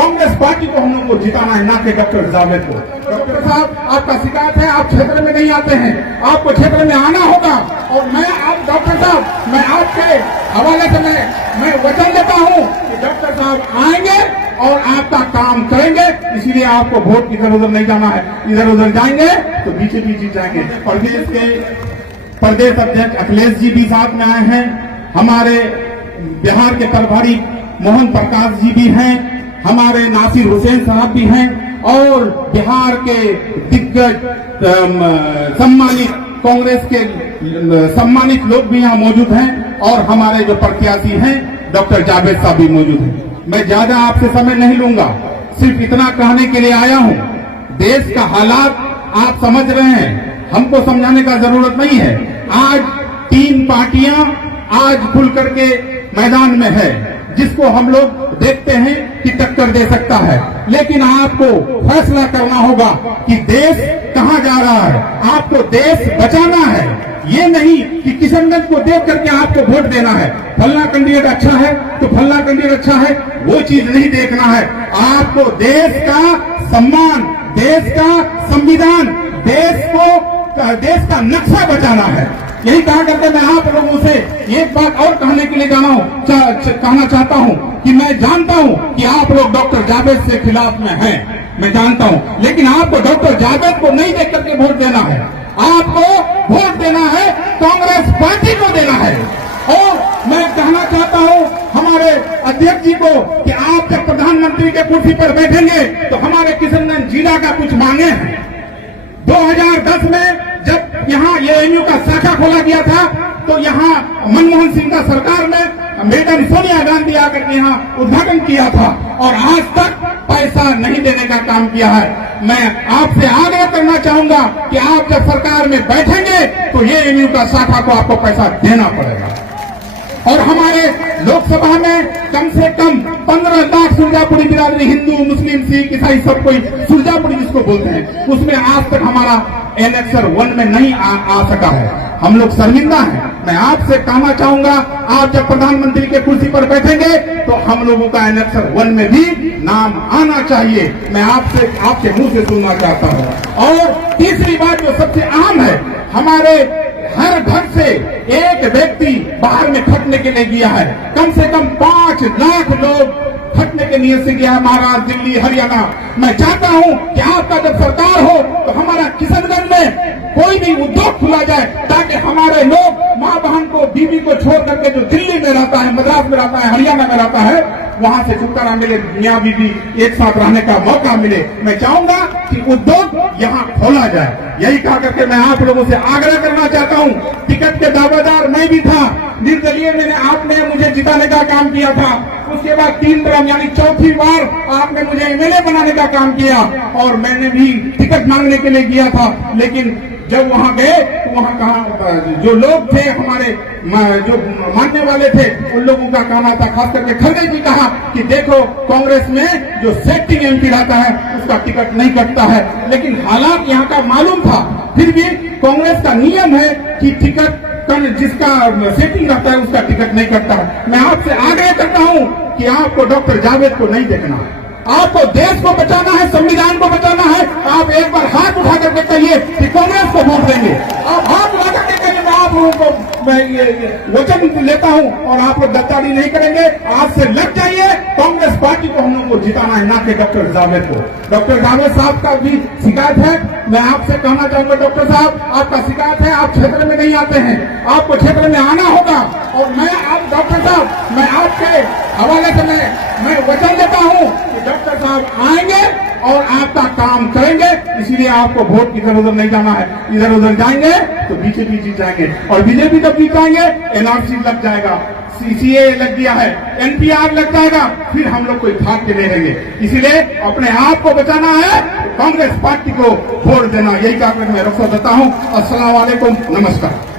Congress party को हम लोग को जिताना है, ना कि डॉक्टर जावेद को। डॉक्टर साहब, आपका शिकायत है, आप क्षेत्र में नहीं आते हैं, आपको क्षेत्र में आना होगा। और मैं आप डॉक्टर साहब, मैं आपके हवाले से मैं वचन देता हूं कि डॉक्टर साहब आएंगे और आपका काम करेंगे। इसीलिए आपको वोट इधर उधर नहीं जाना है, इधर उधर जाएंगे तो बीजेपी जीत जाएंगे। प्रदेश के प्रदेश अध्यक्ष अखिलेश जी भी साथ में आए हैं, हमारे बिहार के प्रभारी मोहन प्रकाश जी भी हैं, हमारे नासिर हुसैन साहब भी हैं और बिहार के दिग्गज सम्मानित कांग्रेस के सम्मानित लोग भी यहाँ मौजूद हैं और हमारे जो प्रत्याशी हैं डॉक्टर जावेद साहब भी मौजूद हैं। मैं ज्यादा आपसे समय नहीं लूंगा, सिर्फ इतना कहने के लिए आया हूँ, देश का हालात आप समझ रहे हैं, हमको समझाने का जरूरत नहीं है। आज 3 पार्टियां आज खुल करके मैदान में है, जिसको हम लोग देखते हैं कि टक्कर दे सकता है, लेकिन आपको फैसला करना होगा कि देश कहां जा रहा है। आपको देश बचाना है, ये नहीं कि किशनगंज को देख करके आपको वोट देना है, फलना कैंडिडेट अच्छा है तो फलना कैंडिडेट अच्छा है, वो चीज नहीं देखना है। आपको देश का सम्मान, देश का संविधान, देश का नक्शा बचाना है। यही कहा करके मैं आप लोगों से एक बात और कहने के लिए कहना चाहता हूं कि मैं जानता हूं कि आप लोग डॉक्टर जावेद से खिलाफ में हैं, मैं जानता हूं, लेकिन आपको डॉक्टर जावेद को नहीं देख करके वोट देना है, आपको वोट देना है कांग्रेस पार्टी को देना है। और मैं कहना चाहता हूं हमारे अध्यक्ष जी को कि आप जब प्रधानमंत्री के कुर्सी पर बैठेंगे तो हमारे किशनगंज जिला का कुछ मांगे हैं। 2010 में जब यहाँ एएमयू का शाखा खोला गया था तो यहाँ मनमोहन सिंह का सरकार ने मैडम सोनिया गांधी आकर के यहाँ उद्घाटन किया था और आज तक पैसा नहीं देने का काम किया है। मैं आपसे आग्रह करना चाहूंगा कि आप जब सरकार में बैठेंगे तो एएमयू का शाखा को आपको पैसा देना पड़ेगा। और हमारे लोकसभा में कम से कम 15 लाख सुरजापुरी बिरादरी, हिंदू मुस्लिम सिख ईसाई सब कोई सुरजापुरी जिसको बोलते हैं, उसमें आज तक हमारा एनेक्सर 1 में नहीं आ सका है। हम लोग शर्मिंदा हैं। मैं आपसे कहना चाहूंगा, आप जब प्रधानमंत्री के कुर्सी पर बैठेंगे तो हम लोगों का एनेक्सर 1 में भी नाम आना चाहिए। मैं आपके मुंह से सुनना चाहता हूं। और तीसरी बात जो सबसे अहम है, हमारे हर घर से एक व्यक्ति बाहर में खटने के लिए गया है, कम से कम 5 लाख लोग खटने के नियत से गया, महाराष्ट्र, दिल्ली, हरियाणा। मैं चाहता हूं कि आपका जब सरकार हो तो हमारा किशनगंज में कोई भी उद्योग खुला जाए ताकि हमारे लोग माँ बहन को, बीवी को छोड़ करके जो दिल्ली में रहता है, मद्रास में रहता है, हरियाणा में रहता है, वहां से छुटकारा मिले, मियाँ बीवी एक साथ रहने का मौका मिले। मैं चाहूंगा कि उद्योग यहाँ खोला जाए। यही कहा करके मैं आप लोगों से आग्रह करना चाहता हूँ। टिकट के दावेदार मैं भी था, निर्दलीय आपने मुझे जिताने का काम किया था, उसके बाद 3 टर्म यानी 4थी बार आपने मुझे एमएलए बनाने का काम किया और मैंने भी टिकट मांगने के लिए गया था। लेकिन जब वहां गए तो वहां कहा, जो लोग थे हमारे जो मानने वाले थे, उन लोगों का कहना था, खास करके खड़गे जी कहा कि देखो कांग्रेस में जो सेटिंग एमपी रहता है उसका टिकट नहीं कटता है। लेकिन हालात यहाँ का मालूम था, फिर भी कांग्रेस का नियम है कि टिकट जिसका सेटिंग रहता है उसका टिकट नहीं कटता है। मैं आपसे आग्रह करता हूं कि आपको डॉक्टर जावेद को नहीं देखना है, आपको देश को बचाना है, संविधान को बचाना है। आप एक बार हाथ उठा करके कहिए कि कांग्रेस को वोट देंगे। आप हाथ उठा करके कहिए, मैं आप लोगों को मैं ये वचन लेता हूं और आप लोग गद्दारी नहीं करेंगे। आज से लग जाइए, कांग्रेस पार्टी को हम लोग को जिताना है, ना कि डॉक्टर जावेद को। डॉक्टर जावेद साहब का भी शिकायत है। मैं आपसे कहना चाहूंगा डॉक्टर साहब, आपका शिकायत है, आप क्षेत्र में नहीं आते हैं, आपको क्षेत्र में आना होगा। और मैं आप डॉक्टर साहब, मैं आपके हवाले से मैं वचन देता हूं कि डॉक्टर साहब आएंगे और आपका काम करेंगे। इसीलिए आपको वोट इधर उधर नहीं जाना है, इधर उधर जाएंगे तो बीजेपी जीत जाएंगे। और बीजेपी जब जीत जाएंगे, एनआरसी लग जाएगा, सीसीए लग गया है, एनपीआर लग जाएगा, फिर हम लोग कोई भाग के नहीं रहेंगे। इसीलिए अपने आप को बचाना है, कांग्रेस पार्टी को वोट देना। यही कहकर मैं रुखसत देता हूं। अस्सलाम वालेकुम, नमस्कार।